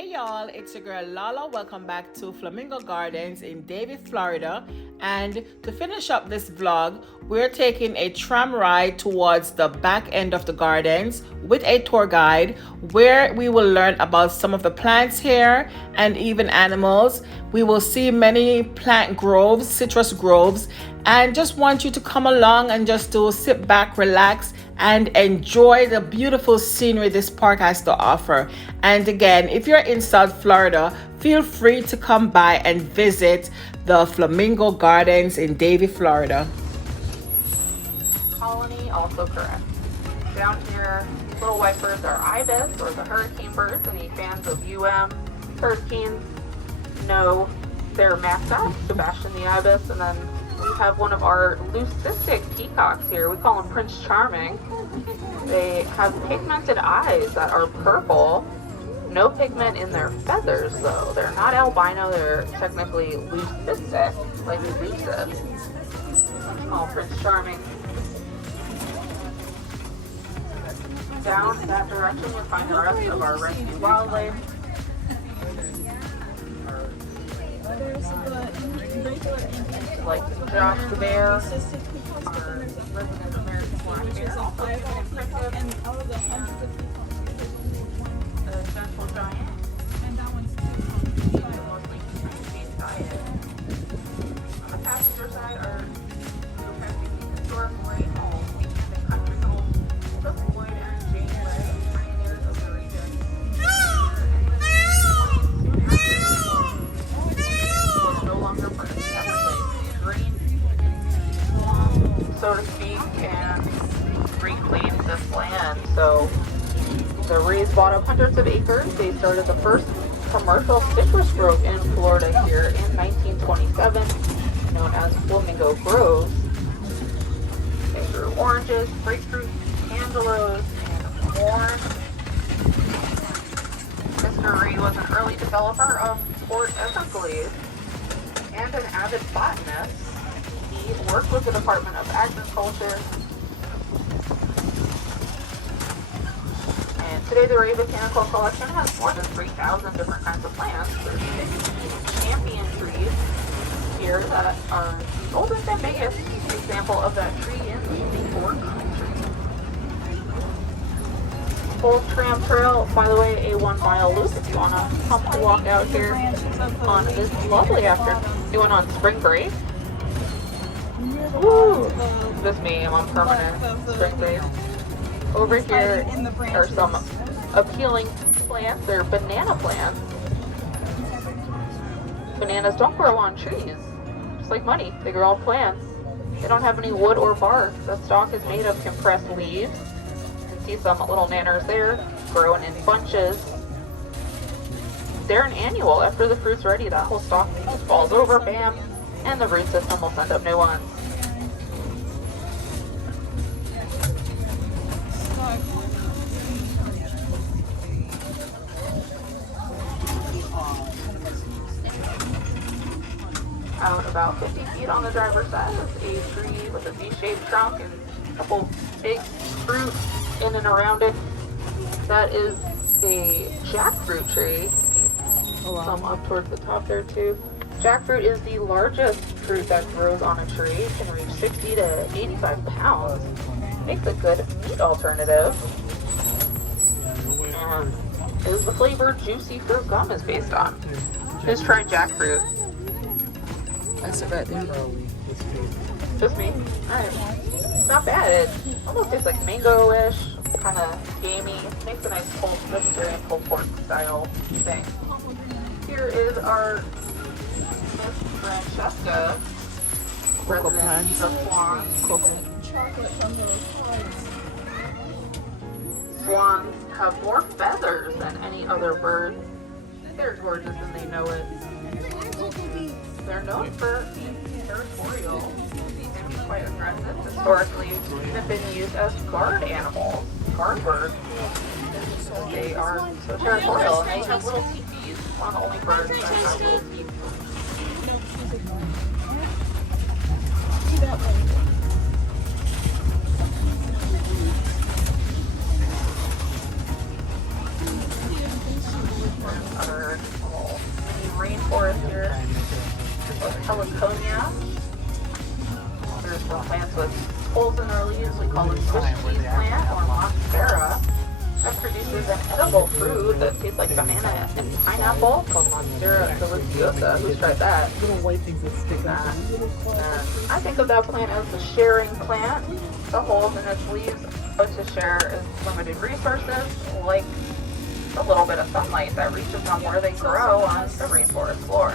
Hey y'all, it's your girl Lala. Welcome back to Flamingo Gardens in Davie, Florida. And to finish up this vlog, we're taking a tram ride towards the back end of the gardens with a tour guide where we will learn about some of the plants here and even animals. We will see many plant groves, citrus groves, and just want you to come along and just to sit back, relax, and enjoy the beautiful scenery this park has to offer. And again, if you're in South Florida, feel free to come by and visit the Flamingo Gardens in Davie, Florida. Colony, also correct. Down here, little white birds are ibis, or the hurricane birds. Any fans of hurricanes know their mascot, Sebastian the ibis. And then we have one of our leucistic peacocks here. We call them Prince Charming. They have pigmented eyes that are purple. No pigment in their feathers, though. They're not albino. They're technically leucistic, like elusive. Oh, Prince Charming. Down that direction, you'll find the rest of our rescued wildlife. Like Josh the bear, our resident American black bear, also imprinted, and out of the hundreds of the gentle giant, and that one's mostly tree-based diet. On the passenger side are the historic marine homes, weekend and country homes, the Floyd and Jane Ray, pioneers of the region. No longer part of the Everglades, green, so to speak, and reclaimed this land. So the Rays bought up hundreds of acres. They started the first commercial citrus grove in Florida here in 1927, known as Flamingo Groves. They grew oranges, grapefruit, cantaloupe, and corn. Mr. Ray was an early developer of Port Everglades and an avid botanist. He worked with the Department of Agriculture. And today the Ray Botanical Collection has more than 3,000 different kinds of plants. There's 50 champion trees here that are the oldest and biggest example of that tree in the Oregon country. Full Tram Trail, by the way, a 1 mile loop if you want to come to walk out here on this lovely afternoon. You went on spring break? Woo! Just me, I'm on permanent spring break. Over here are some appealing plants. They're banana plants. Bananas don't grow on trees, just like money. They grow on plants. They don't have any wood or bark. The stalk is made of compressed leaves. You can see some little nanners there growing in bunches. They're an annual. After the fruit's ready, that whole stalk just falls over, bam, and the root system will send up new ones. Out about 50 feet on the driver's side is a tree with a V-shaped trunk and a couple big fruit in and around it. That is a jackfruit tree. Some up towards the top there too. Jackfruit is the largest fruit that grows on a tree. It can reach 60 to 85 pounds. Makes a good meat alternative. And is the flavor juicy fruit gum is based on. Just try jackfruit. That's it right there. Just me? Alright. Not bad. It almost tastes like mango-ish, kind of gamey. Makes a nice cold vegetarian pulled pork style thing. Here is our Miss Francesca, resident of Swan. Swans have more feathers than any other bird. They're gorgeous and they know it. They're known for being territorial and being quite aggressive. Historically, they've been used as guard animals, guard birds. They are so territorial and they have little teepees. One of the only birds that have little teepees. Other siliconia. There's some plants with holes in their leaves. We call this fish cheese plant or monstera. That produces an edible fruit that tastes like banana and pineapple called Monstera deliciosa. Who's tried that? Little white things that stick out. I think of that plant as the sharing plant. The holes in its leaves are to share its limited resources, like a little bit of sunlight that reaches on where they grow on the rainforest floor.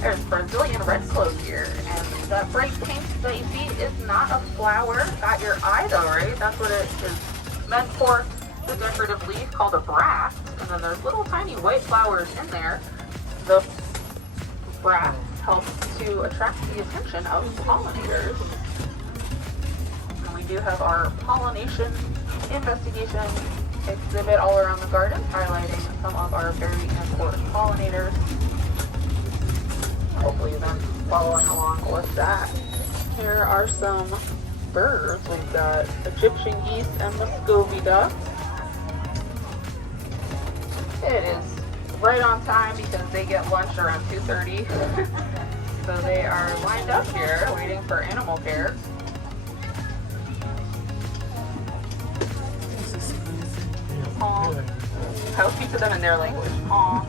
There's Brazilian red clove here, and that bright pink that you see is not a flower. Got your eye though, right? That's what it is meant for. The decorative leaf called a bract, and then there's little tiny white flowers in there. The bract helps to attract the attention of pollinators. And we do have our pollination investigation exhibit all around the garden, highlighting some of our very important pollinators. Hopefully you've been following along with that. Here are some birds. We've got Egyptian geese and Muscovy ducks. It is right on time because they get lunch around 2:30. So they are lined up here waiting for animal care. Aw. I'll speak to them in their language. Aw.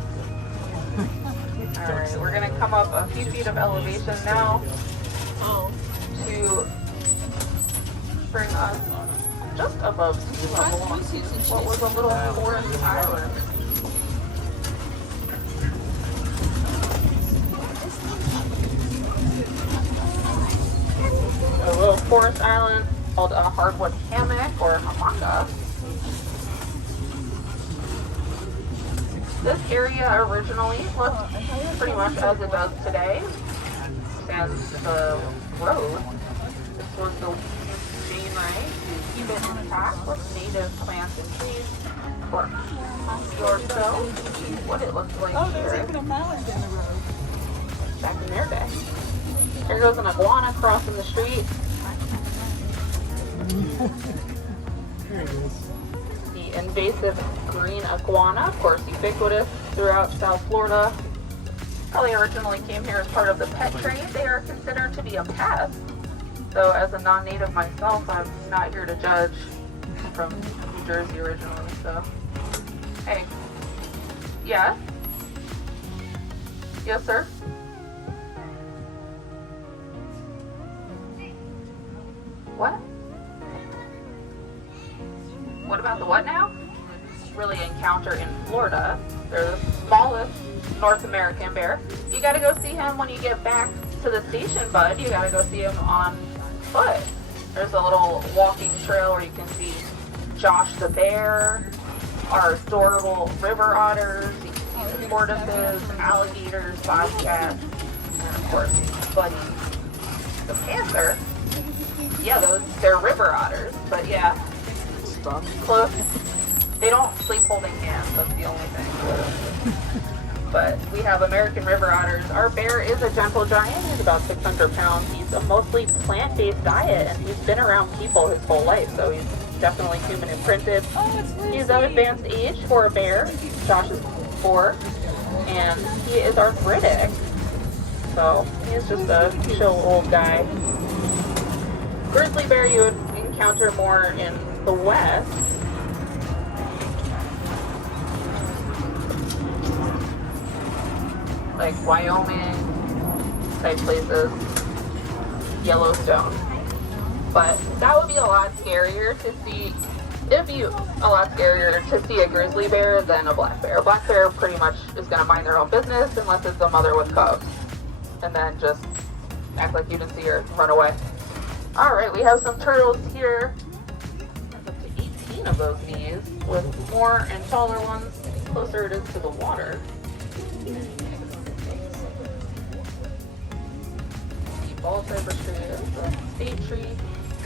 Alright, we're going to come up a few feet of elevation now to bring us just above sea level. What was a little forest island. A little forest island called a hardwood hammock or hamaka. This area originally looked pretty much as it does today, and the road, this was the main right to keep it intact with native plants and trees for or so. What it looks like here. Even a mallet in the road. Back in their day. Here goes an iguana crossing the street. There it is. The invasive green iguana, of course, ubiquitous throughout South Florida. Probably originally came here as part of the pet trade. They are considered to be a pest. So as a non-native myself, I'm not here to judge. I'm from New Jersey originally, so. Hey. Yes? Yes, sir? What? What about the what now? Really encounter in Florida. They're the smallest North American bear. You gotta go see him when you get back to the station, bud. You gotta go see him on foot. There's a little walking trail where you can see Josh the bear, our adorable river otters, you can see the tortoises, alligators, bobcats, and of course, Buddy the panther. Yeah, they're river otters, but yeah. Close. They don't sleep holding hands, that's the only thing. But we have American river otters. Our bear is a gentle giant. He's about 600 pounds. He's a mostly plant-based diet, and he's been around people his whole life, so he's definitely human imprinted. He's of advanced age for a bear. Josh is 4, and he is arthritic. So he's just a chill old guy. Grizzly bear you would encounter more in the west. Like Wyoming type places, Yellowstone. But that would be a lot scarier to see, a lot scarier to see a grizzly bear than a black bear. A black bear pretty much is going to mind their own business unless it's a mother with cubs. And then just act like you didn't see her and run away. Alright, we have some turtles here. There's up to 18 of those knees, with more and taller ones closer it is to the water. Ball cypress tree is the state tree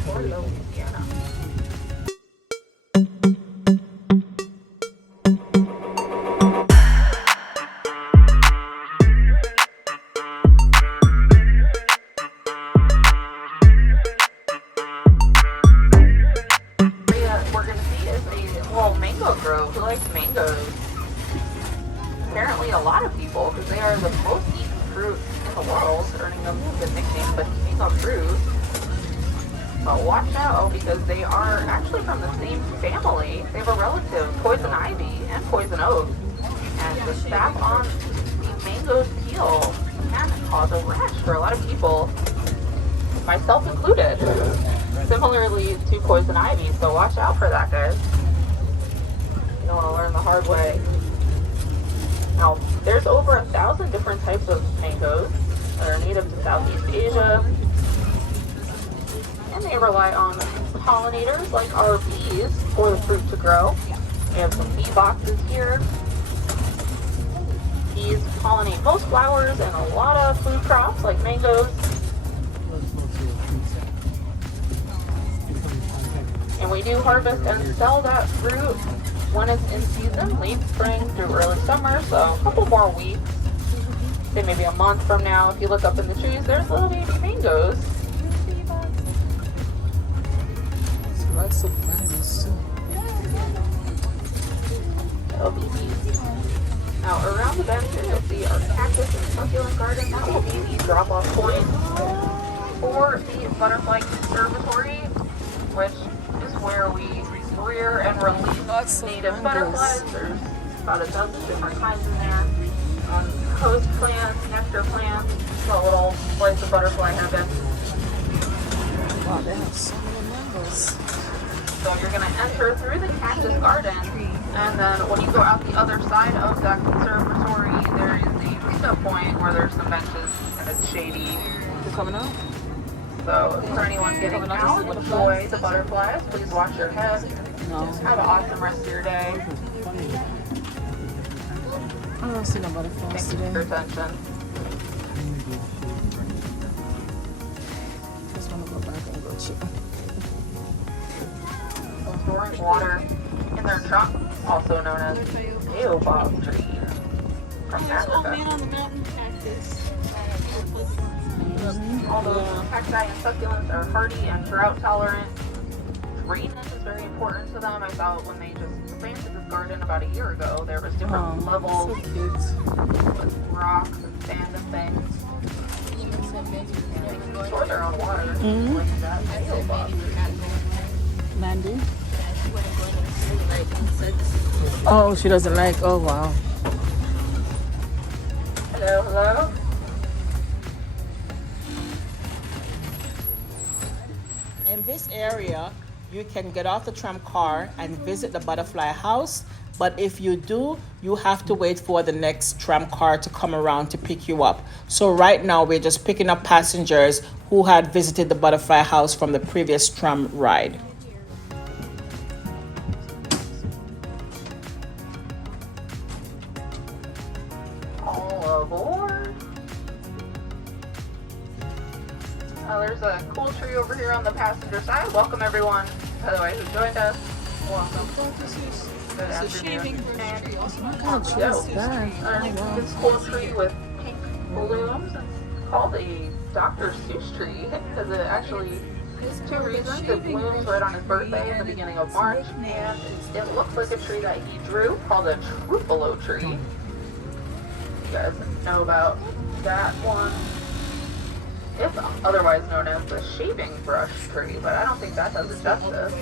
for Louisiana. We're going to see is a little mango grove. Who likes mangoes? apparently a lot of people, because they are the most eaten fruit in the world, earning them the nickname Botanical fruit. But watch out, because they are actually from the same family. They have a relative, poison ivy and poison oak. And the sap on the mango's peel can cause a rash for a lot of people, myself included. Similarly to poison ivy, so watch out for that, guys. You don't want to learn the hard way. Now, there's over 1,000 different types of mangoes that are native to Southeast Asia, and they rely on pollinators like our bees for the fruit to grow. We have some bee boxes here. Bees pollinate most flowers and a lot of food crops like mangoes. And we do harvest and sell that fruit when it's in season, late spring through early summer, so a couple more weeks. Say maybe a month from now, if you look up in the trees, there's little baby mangoes. Lots of mangoes too. Little babies. Now around the bend here, you'll see our cactus and succulent garden. That will be the drop-off point for the butterfly conservatory, which is where we rear and release native butterflies. There's about a dozen different kinds in there. Host plants, nectar plants, a little place of butterfly heaven. Wow, they have so many mangoes. So you're going to enter through the cactus garden, and then when you go out the other side of that conservatory, there is a pickup point where there's some benches and it's shady. You coming out? So for anyone getting out, enjoy the butterflies. Please watch your head. No. Have an awesome rest of your day. I don't see no butterflies Thank you today. for your attention. Just want to go back and go check. Storing water in their trunk, also known as baobab tree from Africa. All those cacti and succulents are hardy and drought tolerant. Drainage is very important to them. I saw when they just planted this garden about a year ago, there was different levels So cute. with rocks and sand and things. And they can store their own water like that baobab. Mandy? Oh, she doesn't like. Oh, wow. Hello, hello. In this area, you can get off the tram car and visit the butterfly house. But if you do, you have to wait for the next tram car to come around to pick you up. So right now, we're just picking up passengers who had visited the butterfly house from the previous tram ride. All aboard. There's a cool tree over here on the passenger side. Welcome everyone, by the way, who joined us. Welcome. Good afternoon. This cool tree with pink blooms. It's called a Dr. Seuss tree because it actually, two reasons. It blooms right on his birthday in the beginning of March, and it looks like a tree that he drew called a Trupolo tree. You guys know about that one. It's otherwise known as the shaving brush tree, but I don't think that does it justice.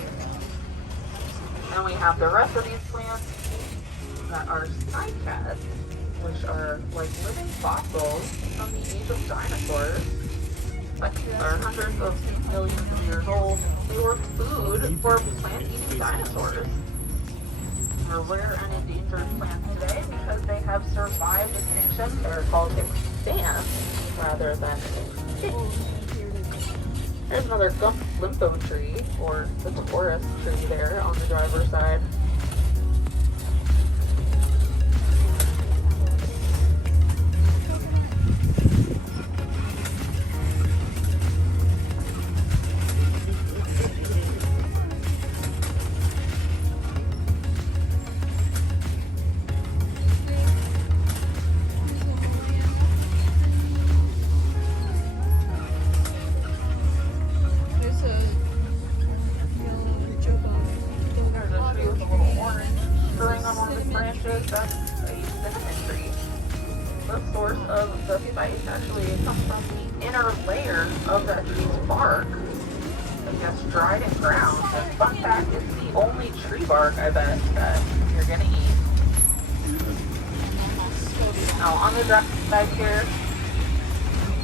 Then we have the rest of these plants that are cycads, which are like living fossils from the age of dinosaurs. Cycads are hundreds of millions of years old. They were food for plant-eating dinosaurs. They're rare and endangered plants today because they have survived extinction. They're called extant rather than extinct. There's another gump limpho tree, or the Taurus tree there on the driver's side. There's a tree with a little orange string on one of its branches. That's a cinnamon tree. the source of the spice actually comes from the inner layer of that tree's bark that gets dried and ground. And fun fact, it's the only tree bark, I bet, that you're gonna eat. Now on the drive side here,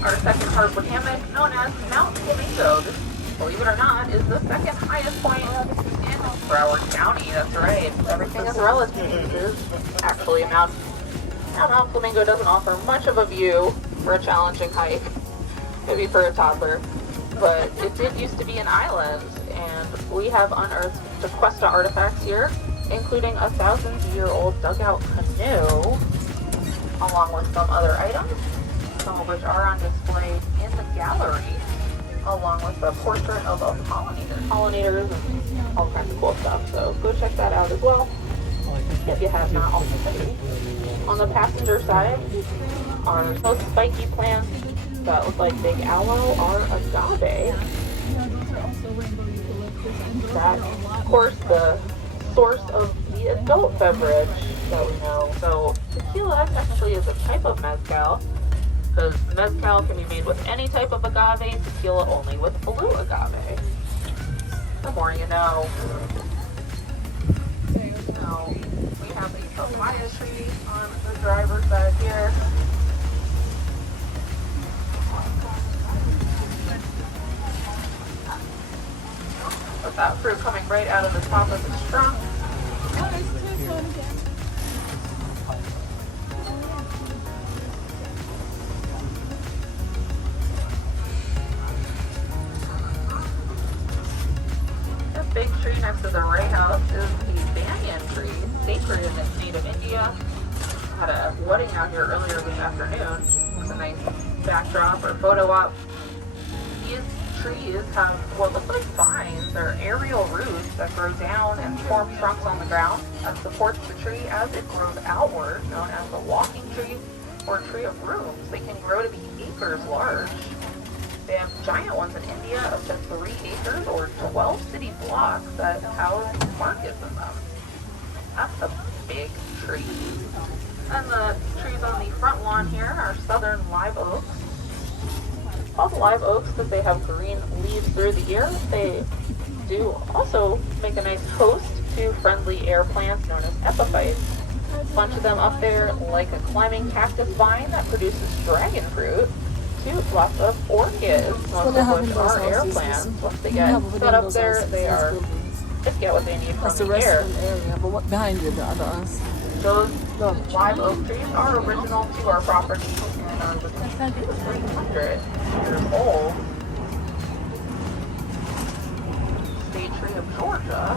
our second hardwood hammock, known as Mount Flamingo. This, believe it or not, is the second highest point in Broward County. That's right. Everything is relative. This is actually a mountain. Now, Mount Flamingo doesn't offer much of a view for a challenging hike, maybe for a toddler, but it did used to be an island, and we have unearthed Tequesta artifacts here, including a 1,000-year-old dugout canoe, along with some other items, some of which are on display in the gallery, along with a portrait of a pollinators and all kinds of cool stuff. So go check that out as well if you have not already. On the passenger side are those spiky plants that look like big aloe are agave. That, of course, the source of the adult beverage that we know. So tequila technically is a type of mezcal, because mezcal can be made with any type of agave, tequila only with blue agave. The more you know. Now, we have the papaya tree on the driver's side here. With that fruit coming right out of the top of the trunk. Big tree next to the Ray house is the Banyan tree, sacred in its native India. Had a wedding out here earlier this afternoon. It's a nice backdrop or photo op. These trees have what look like vines. They're aerial roots that grow down and form trunks on the ground that supports the tree as it grows outward, known as a walking tree or tree of rooms. They can grow to be acres large. They have giant ones in India up to 3 acres or 12 city blocks that house markets in them. That's a big tree. And the trees on the front lawn here are southern live oaks. It's called live oaks because they have green leaves through the year. They do also make a nice host to friendly air plants known as epiphytes. A bunch of them up there like a climbing cactus vine that produces dragon fruit. Lots of orchids, most of which are air plants. Once they get set up there, they are just get what they need from the air. Area, but what behind you, the other ones? Those live oak trees are original to our property and are between 200 to 300 years old. State tree of Georgia.